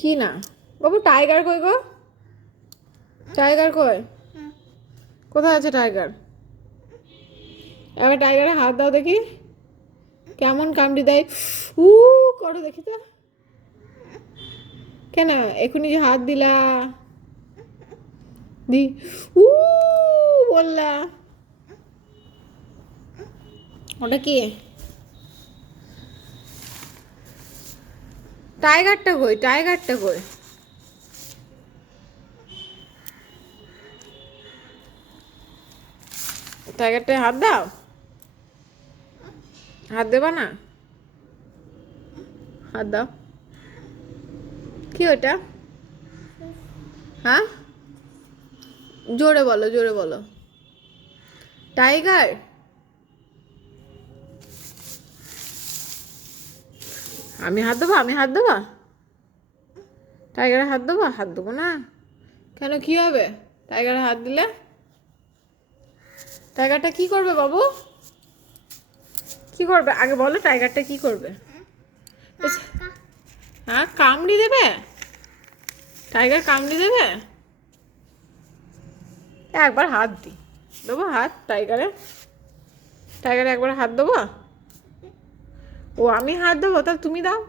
কি না বাবু? টাইগার কই গো? টাইগার কই? কোথায় আছে টাইগার? এবার টাইগারে হাত দাও দেখি কেমন কামড়ি দেয়। উ করো দেখি তো। কেন এখনই যে হাত দিলা? দি উ বললা, ওটা কি? টাইগারটা কই? টাইগারটা কই? টাইগারটায় হাত দাও। হাত দেবা না? হাত দাও। কি ওটা? হ্যাঁ, জোরে বলো, জোরে বলো। টাইগার? আমি হাত দেবো? আমি হাত দেবো? টাইগারে হাত দেবো? হাত দেবো না। কেন, কি হবে টাইগারে হাত দিলে? টাইগারটা কি করবে বাবু? কি করবে আগে বলো, টাইগারটা কি করবে? হ্যাঁ, কামড়ি দেবে? টাইগার কামড়ি দেবে? একবার হাত দি, দেবো হাত টাইগারে? টাইগারে একবার হাত দেবো? ও আমি হাত দেবো? তাহলে তুমি দাও,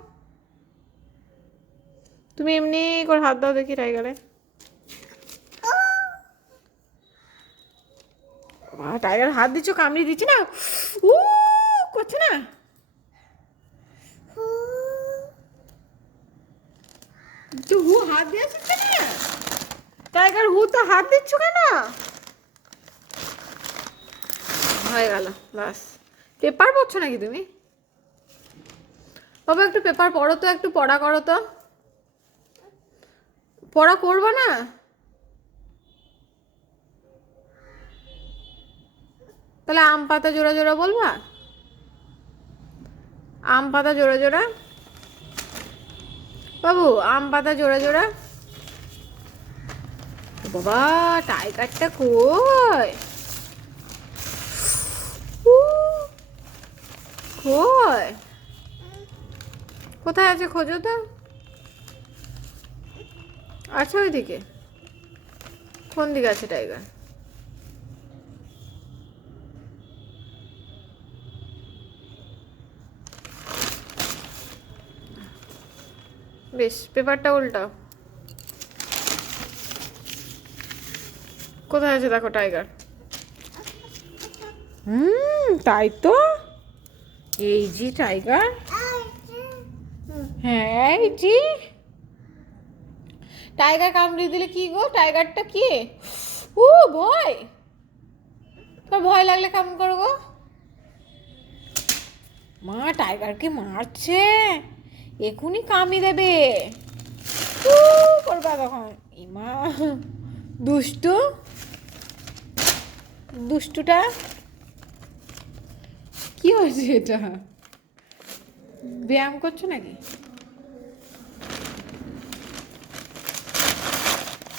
তুমি এমনি করে হাত দাও দেখি টাইগারে। টাইগার হাত দিচ্ছ, কামড়ি দিচ্ছি না? উ করছে না? তো হু হাত দিয়েছ কেন? টাইগার হু তো হাত দিচ্ছ কেন? হয়ে গেল, বাস। পেপার পড়ছো নাকি তুমি? বাবা একটু পেপার পড়ো তো, একটু পড়া করো তো। পড়া করবো না? তাহলে আম পাতা জোড়া জোড়া বলবা? আম পাতা জোড়া জোড়া বাবু, আম পাতা জোড়া জোড়া। বাবা টাইগারটা কই? উ, কই? কোথায় আছে খোঁজো তো। আচ্ছা ওইদিকে? কোন দিকে আছে টাইগার? বেশ, পেপারটা উল্টাও। কোথায় আছে দেখো টাইগার। তাই তো, এই জি টাইগার। হ্যাঁ এই জি টাইগার কামড়ে দিলে কি গো? টাইগারটা কি? ও ভয়, তোর ভয় লাগলে কেমন করো গো? মা টাইগারকে মারছে, এখনই কামড়ে দেবে। উ করবা তখন। ইমা দুষ্টু, দুষ্টুটা। কি হয়েছে এটা? ব্যায়াম করছো নাকি?